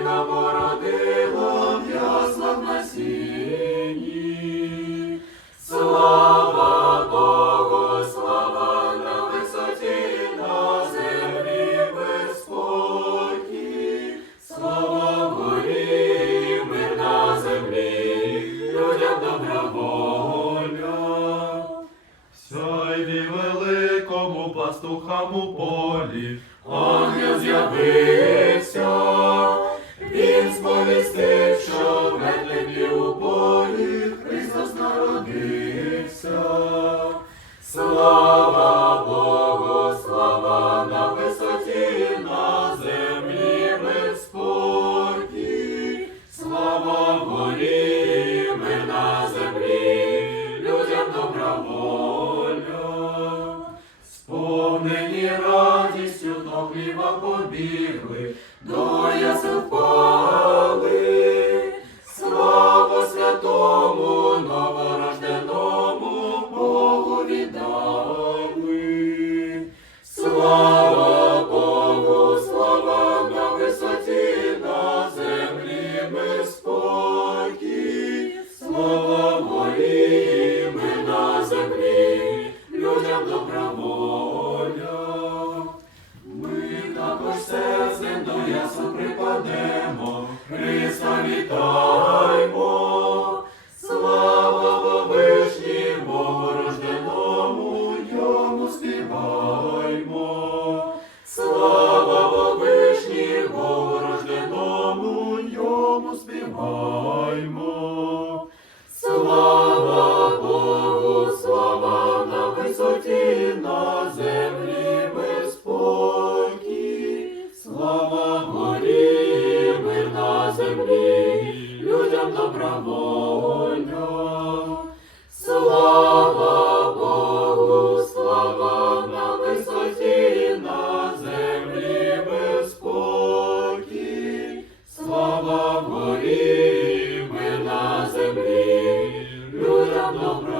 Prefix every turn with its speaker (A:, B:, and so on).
A: сина породила в сіні. Слава Богу, слава на висоті, на землі безпокій. слава горі, на землі, людям добра воля. Сяйві великому пастухам у полі, Ангел з'явив. Слава Богу, слава на висоті, на землі спокій. Слава горі, на землі, людям добра воля. Сповнені радістю до побігли, Слава Богу, слава на висоті, на землі мир спокій. Слава мир на землі, людям добра. Ми також серцем до ясу припадемо, Христа вітаймо. Співаймо. Слава Богу, слава на висоті, на землі мир спокій. Слава горі, мир на землі, людям добра Слава